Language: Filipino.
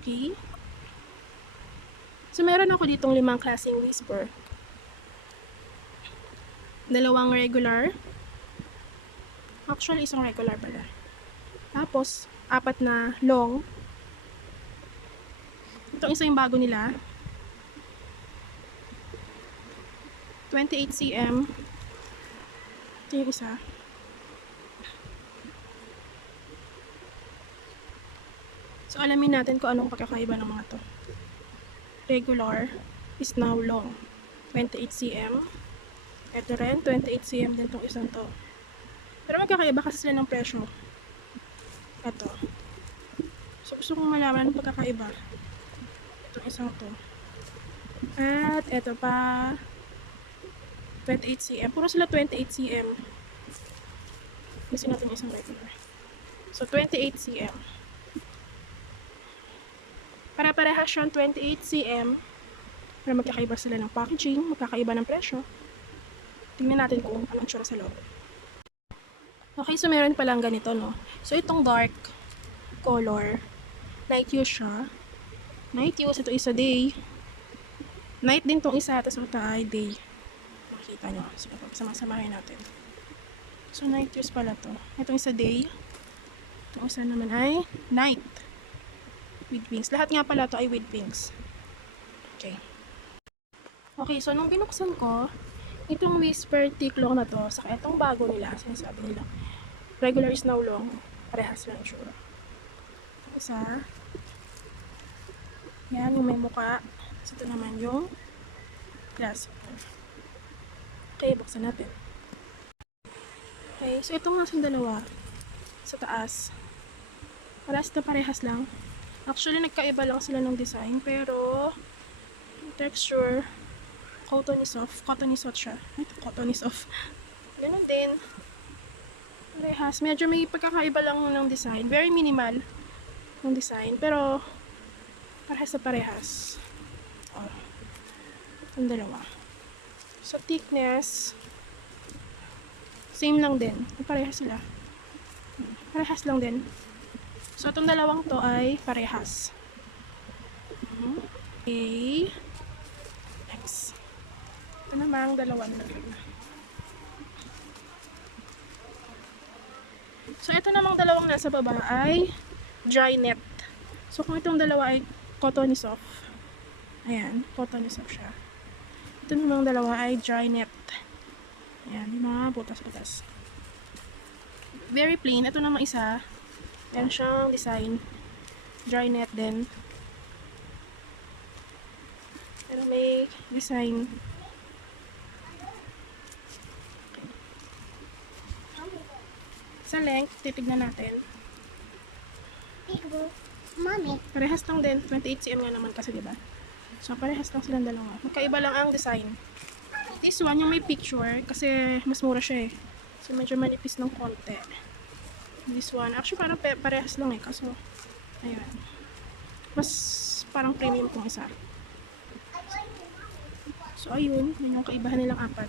Okay? So, meron ako ditong 5 klaseng whisper. Dalawang regular. Actually, isang regular pala. Tapos, 4 na long. Itong isa yung bago nila. 28 cm. Ito yung isa. So, alamin natin kung anong pagkakaiba ng mga to. Regular is now long. 28 cm. Ito rin, 28 cm din itong isang to. Pero magkakaiba kasi sila ng presyo. Ito. So, gusto kong malaman anong pagkakaiba. Itong isang to. At ito pa. 28 cm. Puro sila 28 cm. Kasi natin yung isang regular. So, 28 cm. Para-parehas siyang 28 cm. Pero magkakaiba sila ng packaging, magkakaiba ng presyo. Tingnan natin kung anong tsura sa loob. Okay, so meron palang ganito, no? So, itong dark color, night use siya. Night use, ito isa day. Night din tong isa, tapos ito ay day. Makikita nyo. So, sama-samahin natin. So, night use pala to. Itong isa day. Itong isa naman ay night. With wings. Lahat nga pala to ay with wings. Okay. Okay, so nung binuksan ko, itong whisper tiklong na to, saka itong bago nila, sinasabi nila, regular is now long, parehas lang sure. Isa, yan yung may muka, so ito naman yung classic. Okay, buksan natin. Okay, so itong nasa dalawa, sa taas, parehas lang. Actually, nagkaiba lang sila ng design, pero yung texture, cottony soft siya. Ito, cottony soft. Ganun din. Parehas. Medyo may pagkakaiba lang ng design. Very minimal ng design, pero parehas na parehas. Oh. Itong dalawa. So, thickness, same lang din. Parehas sila. Parehas lang din. So, itong dalawang to ay parehas. Okay. Next. Ito namang dalawa na. So, ito namang dalawang nasa baba ay dry net. So, kung itong dalawa ay cottony soft. Ayan, cottony soft siya. Ito namang dalawa ay dry net. Ayan, yung mga butas-butas. Very plain. Ito namang isa, yan siyang design. Dry net din. Pero may design. Sa length, titignan natin. Mommy. Parehas lang din. 28 cm nga naman kasi, diba? So, parehas lang silang dalawa. Magkaiba lang ang design. This one, yung may picture, kasi mas mura siya eh. So, medyo manipis ng konti. This one, actually parang parehas lang eh. Kaso, ayun. Mas parang premium tong isa. So, ayun. Yun yung kaibahan nilang 4.